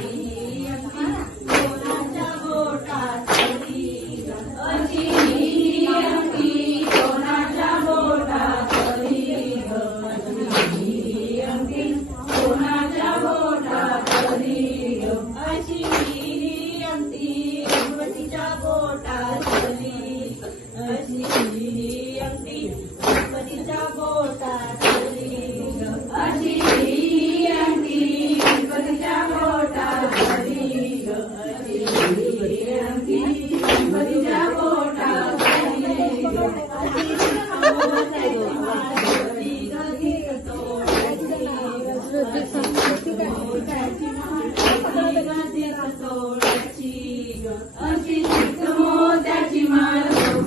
Yeah.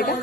এটা